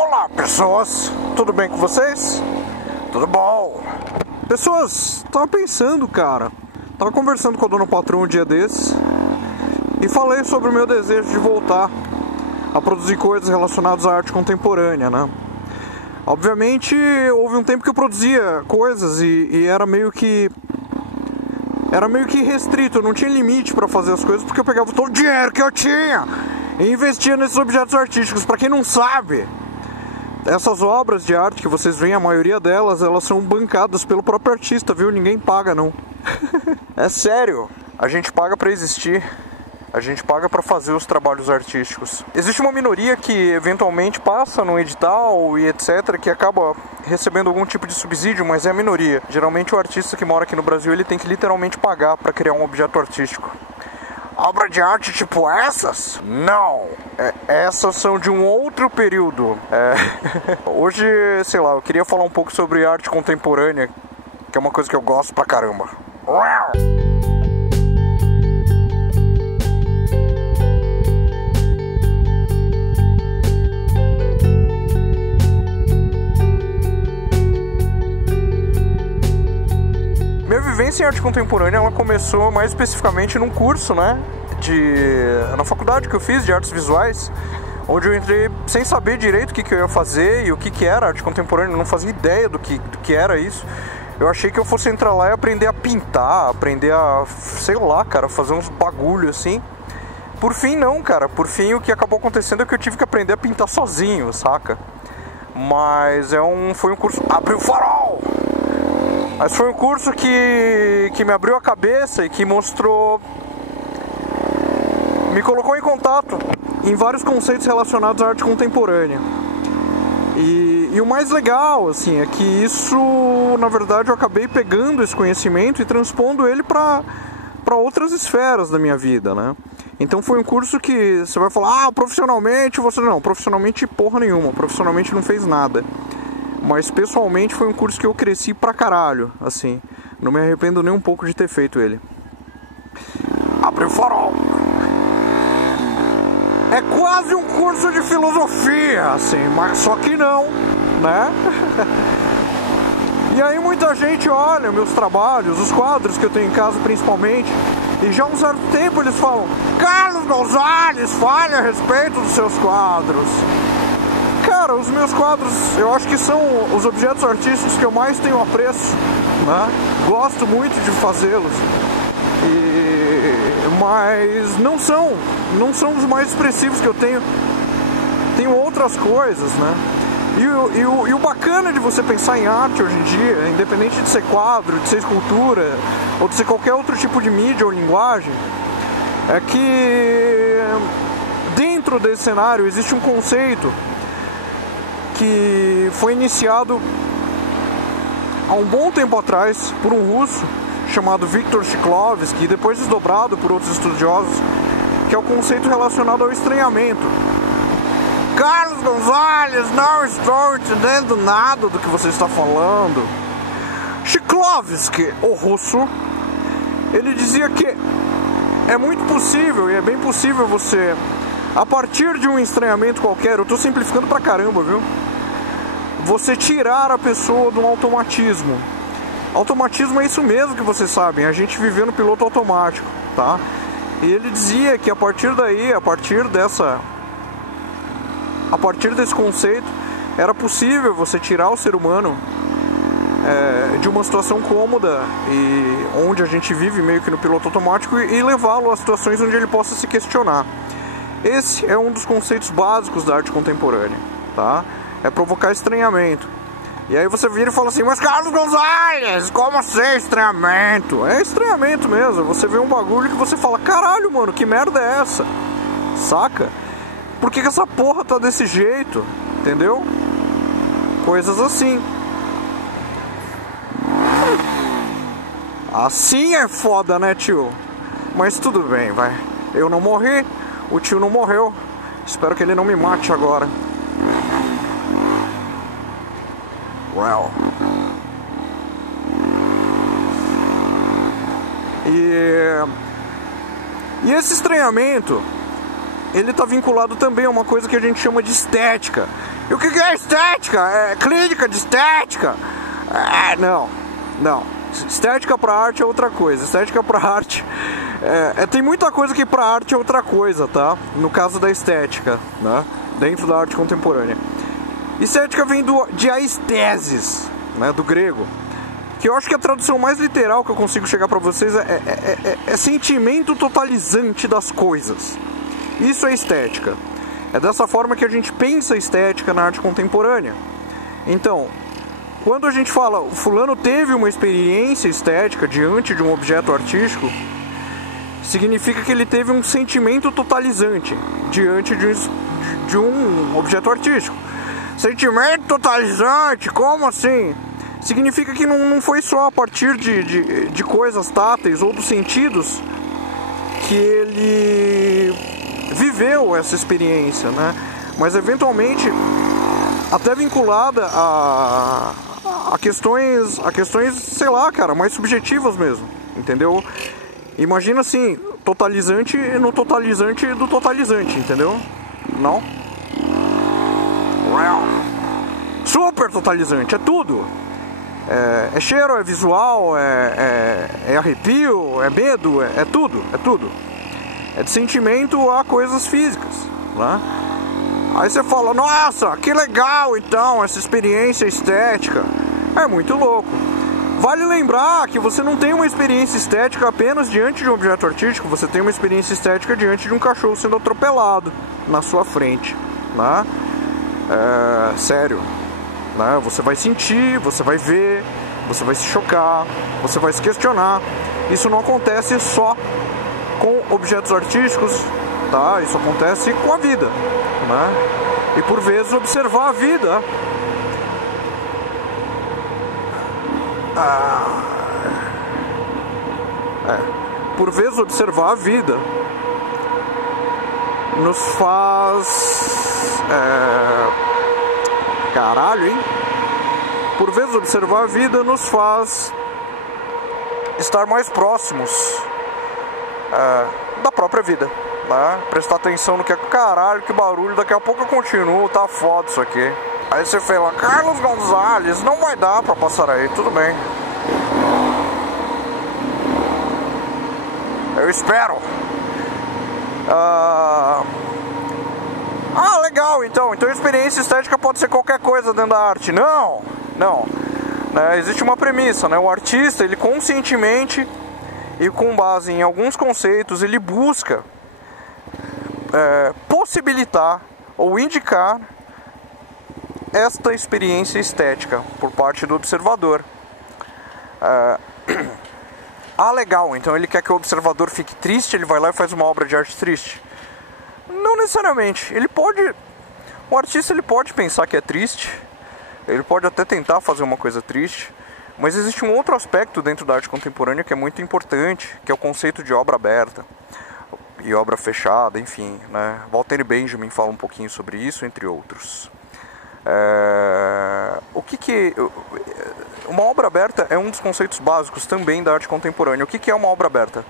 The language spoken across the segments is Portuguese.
Olá, pessoas! Tudo bem com vocês? Tudo bom? Pessoas, tava pensando, cara. Tava conversando com a dona patroa um dia desses e falei sobre o meu desejo de voltar a produzir coisas relacionadas à arte contemporânea, né? Obviamente, houve um tempo que eu produzia coisas e era meio que restrito, eu não tinha limite para fazer as coisas porque eu pegava todo o dinheiro que eu tinha e investia nesses objetos artísticos. Para quem não sabe, essas obras de arte que vocês veem, a maioria delas, elas são bancadas pelo próprio artista, viu? Ninguém paga, não. É sério, a gente paga para existir. A gente paga para fazer os trabalhos artísticos. Existe uma minoria que eventualmente passa no edital e etc, que acaba recebendo algum tipo de subsídio, mas é a minoria. Geralmente o artista que mora aqui no Brasil, ele tem que literalmente pagar para criar um objeto artístico. Obra de arte tipo essas? Não! Essas são de um outro período. Hoje, sei lá, eu queria falar um pouco sobre arte contemporânea, que é uma coisa que eu gosto pra caramba. Minha vivência em arte contemporânea, ela começou mais especificamente num curso, né, na faculdade que eu fiz de artes visuais, onde eu entrei sem saber direito o que eu ia fazer e o que era arte contemporânea. Eu não fazia ideia do que era isso. Eu achei que eu fosse entrar lá e aprender a pintar, aprender a, sei lá, cara, fazer uns bagulho assim. Por fim não, cara, por fim o que acabou acontecendo é que eu tive que aprender a pintar sozinho, saca? Mas foi um curso... Abriu o farol! Mas foi um curso que me abriu a cabeça e que mostrou... Me colocou em contato em vários conceitos relacionados à arte contemporânea. E o mais legal, assim, é que isso, na verdade, eu acabei pegando esse conhecimento e transpondo ele para outras esferas da minha vida, né? Então foi um curso que você vai falar, profissionalmente, você não, profissionalmente porra nenhuma, profissionalmente não fez nada. Mas pessoalmente foi um curso que eu cresci pra caralho, assim. Não me arrependo nem um pouco de ter feito ele. Abre o farol! É quase um curso de filosofia, assim, mas só que não, né? E aí muita gente olha meus trabalhos, os quadros que eu tenho em casa principalmente, e já há um certo tempo eles falam: Carlos Gonzalez, fale a respeito dos seus quadros. Cara, os meus quadros, eu acho que são os objetos artísticos que eu mais tenho apreço, né? Gosto muito de fazê-los, mas não são os mais expressivos que eu tenho. Tenho outras coisas, né? E o bacana de você pensar em arte hoje em dia, independente de ser quadro, de ser escultura, ou de ser qualquer outro tipo de mídia ou linguagem, é que dentro desse cenário existe um conceito que foi iniciado há um bom tempo atrás por um russo chamado Viktor Shklovsky, e depois desdobrado por outros estudiosos, que é o conceito relacionado ao estranhamento. Carlos Gonzalez, não estou entendendo nada do que você está falando. Shklovsky, o russo, ele dizia que é muito possível, e é bem possível você, a partir de um estranhamento qualquer, eu estou simplificando pra caramba, viu? Você tirar a pessoa de um automatismo. Automatismo é isso mesmo que vocês sabem, a gente viveu no piloto automático, tá? E ele dizia que a partir daí, a partir desse conceito, era possível você tirar o ser humano de uma situação cômoda e onde a gente vive meio que no piloto automático e levá-lo a situações onde ele possa se questionar. Esse é um dos conceitos básicos da arte contemporânea, tá? É provocar estranhamento. E aí você vira e fala assim: mas Carlos Gonzalez, como assim estranhamento? É estranhamento mesmo, você vê um bagulho que você fala: caralho, mano, que merda é essa? Saca? Por que essa porra tá desse jeito? Entendeu? Coisas assim. Assim é foda, né, tio? Mas tudo bem, vai. Eu não morri, o tio não morreu. Espero que ele não me mate agora. Well. E esse estranhamento, ele está vinculado também a uma coisa que a gente chama de estética. E o que é estética? É clínica de estética? Não. Estética pra arte é outra coisa. Estética pra arte tem muita coisa que pra arte é outra coisa, tá? No caso da estética, né? Dentro da arte contemporânea. Estética vem de aesthesis, né? Do grego. Que eu acho que a tradução mais literal que eu consigo chegar pra vocês é sentimento totalizante das coisas. Isso é estética. É dessa forma que a gente pensa a estética na arte contemporânea. Então, quando a gente fala, o fulano teve uma experiência estética diante de um objeto artístico, significa que ele teve um sentimento totalizante diante de um objeto artístico. Sentimento totalizante? Como assim? Significa que não foi só a partir de coisas táteis ou dos sentidos que ele viveu essa experiência, né? Mas eventualmente até vinculada a questões, sei lá, cara, mais subjetivas mesmo, entendeu? Imagina assim, totalizante no totalizante do totalizante, entendeu? Não? Super totalizante, é tudo. É cheiro, é visual, é arrepio, é medo, é tudo. É de sentimento a coisas físicas, né? Aí você fala, nossa, que legal então, essa experiência estética. É muito louco. Vale lembrar que você não tem uma experiência estética apenas diante de um objeto artístico, você tem uma experiência estética diante de um cachorro sendo atropelado na sua frente, né? Sério, né? Você vai sentir, você vai ver, você vai se chocar, você vai se questionar. Isso não acontece só com objetos artísticos, tá? Isso acontece com a vida, né? E por vezes observar a vida por vezes observar a vida nos faz por vezes observar a vida nos faz estar mais próximos da própria vida, né? Prestar atenção no que é caralho, que barulho, daqui a pouco eu continuo, tá foda isso aqui. Aí você fala, Carlos Gonzalez, não vai dar pra passar aí, tudo bem. Eu espero. Legal, então a experiência estética pode ser qualquer coisa dentro da arte. Não. Existe uma premissa, né? O artista, ele conscientemente e com base em alguns conceitos, ele busca possibilitar ou indicar esta experiência estética por parte do observador. Legal, então ele quer que o observador fique triste, ele vai lá e faz uma obra de arte triste? Não necessariamente. O artista ele pode pensar que é triste, ele pode até tentar fazer uma coisa triste, mas existe um outro aspecto dentro da arte contemporânea que é muito importante, que é o conceito de obra aberta e obra fechada, enfim, né? Walter Benjamin fala um pouquinho sobre isso, entre outros. Uma obra aberta é um dos conceitos básicos também da arte contemporânea. O que é uma obra aberta?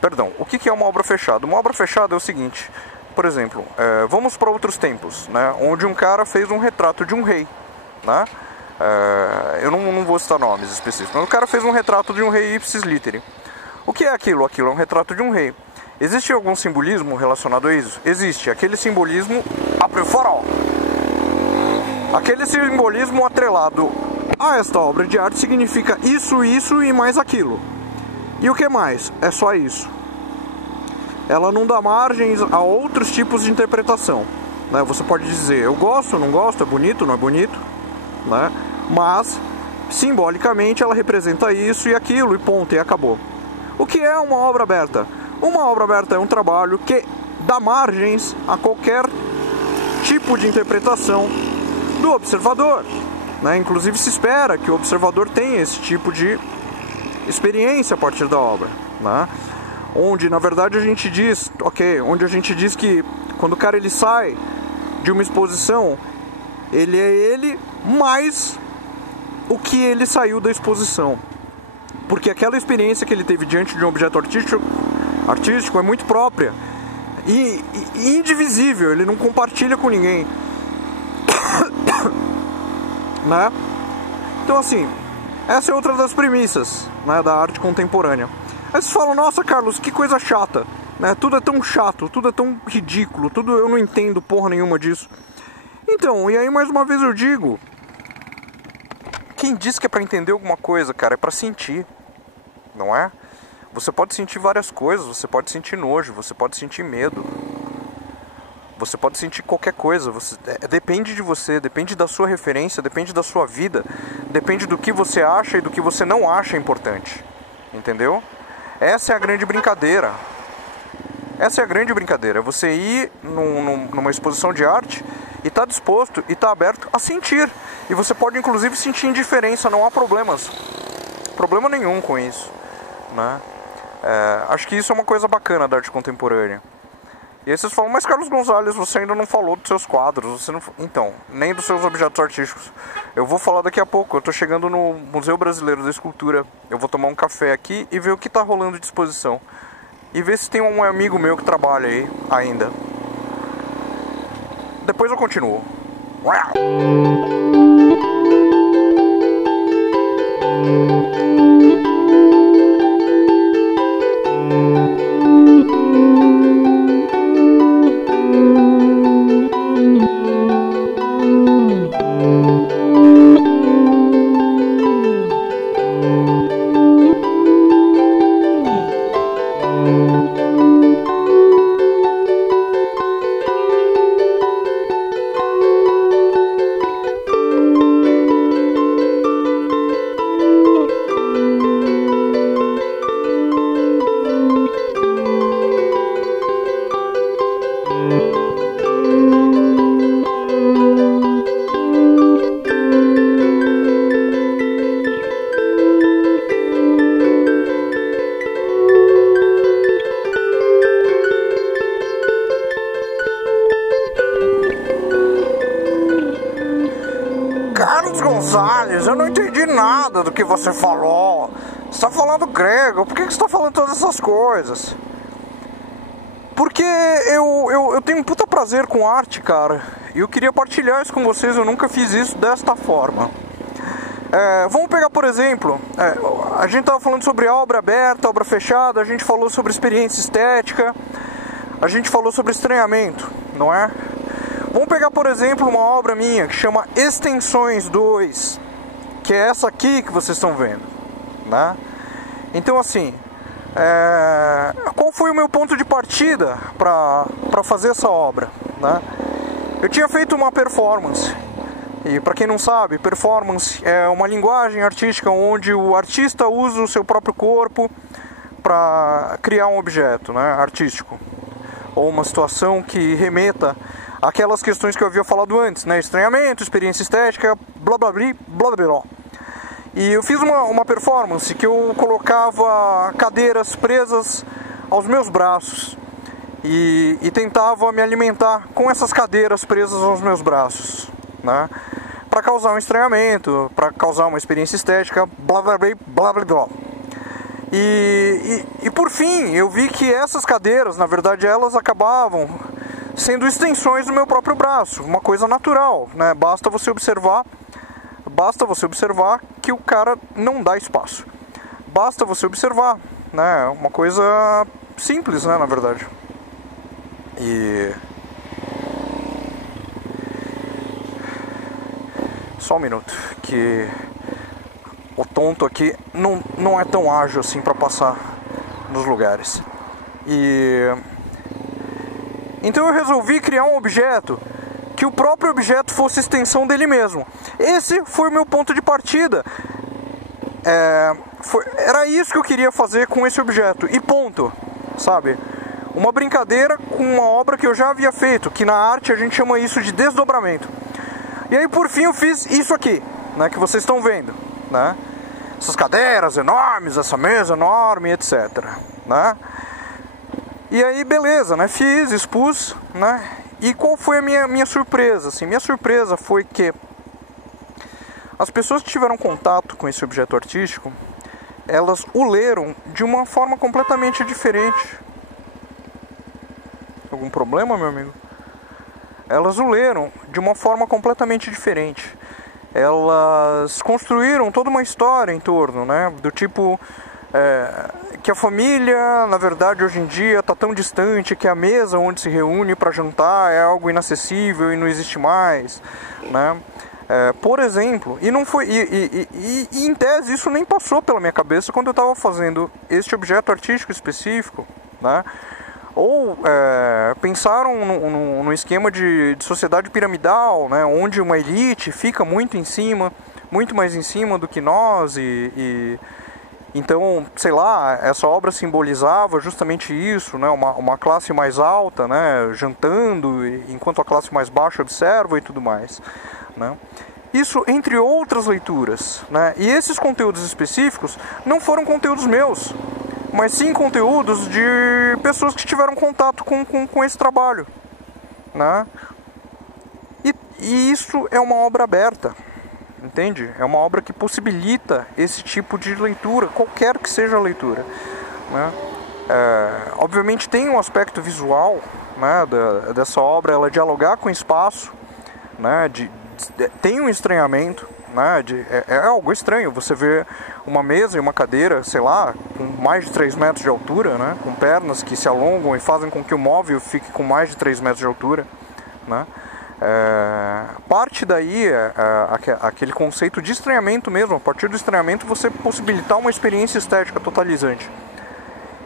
Perdão, o que é uma obra fechada? Uma obra fechada é o seguinte, por exemplo, vamos para outros tempos, né, onde um cara fez um retrato de um rei, né? Eu não vou citar nomes específicos, mas o cara fez um retrato de um rei ipsis literi. O que é aquilo? Aquilo é um retrato de um rei. Existe algum simbolismo relacionado a isso? Existe, aquele simbolismo apreforol. Aquele simbolismo atrelado a esta obra de arte significa isso e mais aquilo. E o que mais? É só isso. Ela não dá margens a outros tipos de interpretação, né? Você pode dizer, eu gosto, não gosto, é bonito, não é bonito, né? Mas, simbolicamente, ela representa isso e aquilo, e ponto, e acabou. O que é uma obra aberta? Uma obra aberta é um trabalho que dá margens a qualquer tipo de interpretação do observador, né? Inclusive se espera que o observador tenha esse tipo de experiência a partir da obra, né? Onde na verdade a gente diz, onde a gente diz que quando o cara ele sai de uma exposição, ele é ele mais o que ele saiu da exposição, porque aquela experiência que ele teve diante de um objeto artístico é muito própria e indivisível, ele não compartilha com ninguém. né? Então assim, essa é outra das premissas, né, da arte contemporânea. Aí vocês falam, nossa Carlos, que coisa chata, né? Tudo é tão chato, tudo é tão ridículo, tudo eu não entendo porra nenhuma disso. Então, e aí mais uma vez eu digo, quem diz que é pra entender alguma coisa, cara, é pra sentir, não é? Você pode sentir várias coisas, você pode sentir nojo, você pode sentir medo, você pode sentir qualquer coisa, depende de você, depende da sua referência, depende da sua vida, depende do que você acha e do que você não acha importante, entendeu? Essa é a grande brincadeira. Essa é a grande brincadeira, é você ir numa exposição de arte e estar disposto e estar aberto a sentir. E você pode inclusive sentir indiferença, não há problema nenhum com isso, né? Acho que isso é uma coisa bacana da arte contemporânea. E aí vocês falam, mas Carlos Gonzalez, você ainda não falou dos seus quadros, você não... Então, nem dos seus objetos artísticos. Eu vou falar daqui a pouco, eu estou chegando no Museu Brasileiro da Escultura, eu vou tomar um café aqui e ver o que está rolando de exposição. E ver se tem um amigo meu que trabalha aí ainda. Depois eu continuo. Carlos Gonzalez, eu não entendi nada do que você falou. Você está falando grego, por que você está falando todas essas coisas? Porque eu tenho um puta prazer com arte, cara. E eu queria partilhar isso com vocês, eu nunca fiz isso desta forma. Vamos pegar, por exemplo, a gente estava falando sobre a obra aberta, a obra fechada, a gente falou sobre experiência estética, a gente falou sobre estranhamento, não é? Vamos pegar, por exemplo, uma obra minha que chama Extensões 2, que é essa aqui que vocês estão vendo, né? Então, assim, qual foi o meu ponto de partida para fazer essa obra, né? Eu tinha feito uma performance, e para quem não sabe, performance é uma linguagem artística onde o artista usa o seu próprio corpo para criar um objeto, né, artístico, ou uma situação que remeta aquelas questões que eu havia falado antes, né? Estranhamento, experiência estética, blá blá blá blá blá blá. E eu fiz uma performance que eu colocava cadeiras presas aos meus braços e tentava me alimentar com essas cadeiras presas aos meus braços, né? Para causar um estranhamento, para causar uma experiência estética, blá blá blá blá blá blá. E por fim, eu vi que essas cadeiras, na verdade, elas acabavam sendo extensões do meu próprio braço, uma coisa natural, né? Basta você observar que o cara não dá espaço. Basta você observar, né? Uma coisa simples, né, na verdade. E só um minuto, que o tonto aqui não é tão ágil assim para passar nos lugares. Então eu resolvi criar um objeto que o próprio objeto fosse extensão dele mesmo. Esse foi o meu ponto de partida. Era isso que eu queria fazer com esse objeto. E ponto, sabe? Uma brincadeira com uma obra que eu já havia feito, que na arte a gente chama isso de desdobramento. E aí por fim eu fiz isso aqui, né, que vocês estão vendo, né? Essas cadeiras enormes, essa mesa enorme, etc, né? E aí beleza, né? Fiz, expus, né? E qual foi a minha surpresa? Assim, minha surpresa foi que as pessoas que tiveram contato com esse objeto artístico, elas o leram de uma forma completamente diferente. Algum problema, meu amigo? Elas o leram de uma forma completamente diferente. elas construíram toda uma história em torno, né? Do tipo que a família, na verdade, hoje em dia está tão distante que a mesa onde se reúne para jantar é algo inacessível e não existe mais, né? Por exemplo, e não foi e em tese isso nem passou pela minha cabeça quando eu estava fazendo este objeto artístico específico, né? Ou pensaram no esquema de sociedade piramidal, né? Onde uma elite fica muito em cima, muito mais em cima do que nós então, sei lá, essa obra simbolizava justamente isso, né? Uma classe mais alta, né? Jantando, enquanto a classe mais baixa observa e tudo mais, né? Isso entre outras leituras, né? E esses conteúdos específicos não foram conteúdos meus, mas sim conteúdos de pessoas que tiveram contato com esse trabalho, né? E isso é uma obra aberta. Entende? É uma obra que possibilita esse tipo de leitura, qualquer que seja a leitura, né? Obviamente tem um aspecto visual, né, dessa obra, ela dialogar com o espaço, né, tem um estranhamento, né, é algo estranho você ver uma mesa e uma cadeira, sei lá, com mais de 3 metros de altura, né, com pernas que se alongam e fazem com que o móvel fique com mais de 3 metros de altura, né? Parte daí aquele conceito de estranhamento mesmo. A partir do estranhamento você possibilitar uma experiência estética totalizante.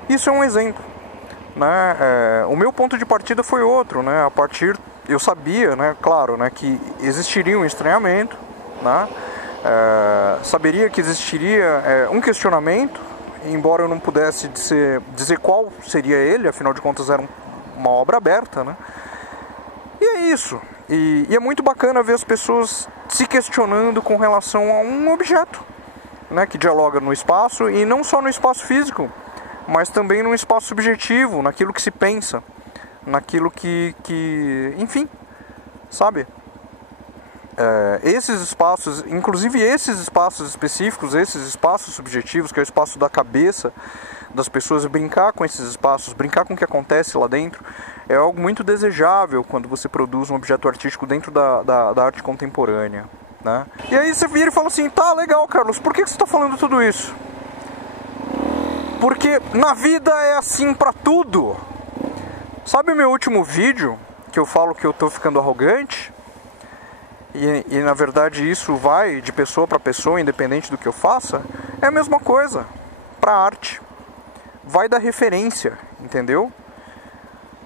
Isso é um exemplo, né? O meu ponto de partida foi outro, né? Eu sabia, né, claro, né, que existiria um estranhamento, né? Saberia que existiria um questionamento, embora eu não pudesse dizer qual seria ele, afinal de contas era uma obra aberta, né? E é isso. E é muito bacana ver as pessoas se questionando com relação a um objeto, né, que dialoga no espaço, e não só no espaço físico, mas também no espaço subjetivo, naquilo que se pensa, naquilo que enfim, sabe? Esses espaços, inclusive esses espaços específicos, esses espaços subjetivos, que é o espaço da cabeça das pessoas, brincar com esses espaços, brincar com o que acontece lá dentro, é algo muito desejável quando você produz um objeto artístico dentro da arte contemporânea, né? E aí você vira e fala assim, tá, legal, Carlos, por que você está falando tudo isso? Porque na vida é assim pra tudo. Sabe o meu último vídeo, que eu falo que eu tô ficando arrogante? E na verdade isso vai de pessoa para pessoa, independente do que eu faça. É a mesma coisa para arte. Vai da referência, entendeu?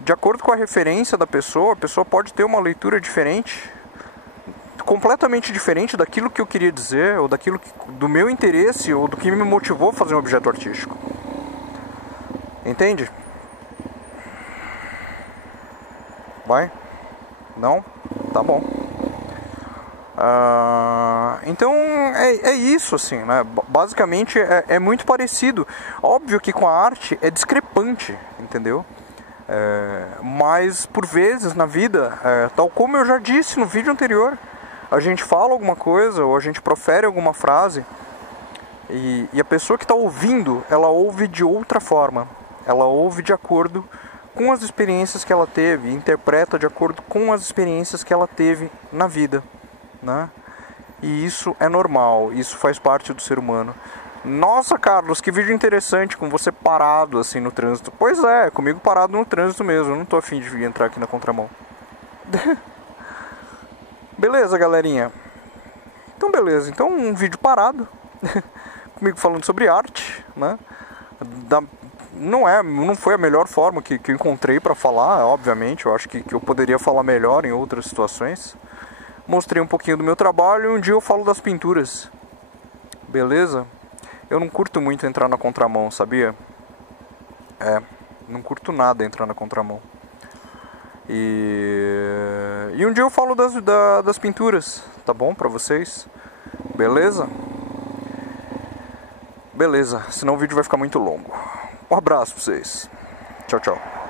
De acordo com a referência da pessoa, a pessoa pode ter uma leitura diferente, completamente diferente daquilo que eu queria dizer, ou do meu interesse, ou do que me motivou a fazer um objeto artístico. Entende? Vai? Não? Tá bom. Então é isso, assim, né? Basicamente é muito parecido. Óbvio que com a arte é discrepante, entendeu? Mas por vezes na vida, tal como eu já disse no vídeo anterior, a gente fala alguma coisa ou a gente profere alguma frase e a pessoa que está ouvindo, ela ouve de outra forma. Ela ouve de acordo com as experiências que ela teve, interpreta de acordo com as experiências que ela teve na vida, né? E isso é normal, isso faz parte do ser humano. Nossa, Carlos, que vídeo interessante com você parado assim no trânsito. Pois é, comigo parado no trânsito mesmo, eu não tô afim de vir entrar aqui na contramão. Beleza, galerinha? Então beleza, então um vídeo parado comigo falando sobre arte, né? Não foi a melhor forma que eu encontrei para falar, obviamente. Eu acho que eu poderia falar melhor em outras situações. Mostrei um pouquinho do meu trabalho e um dia eu falo das pinturas. Beleza? Eu não curto muito entrar na contramão, sabia? Não curto nada entrar na contramão. E um dia eu falo das pinturas, tá bom pra vocês? Beleza? Beleza, senão o vídeo vai ficar muito longo. Um abraço pra vocês. Tchau, tchau.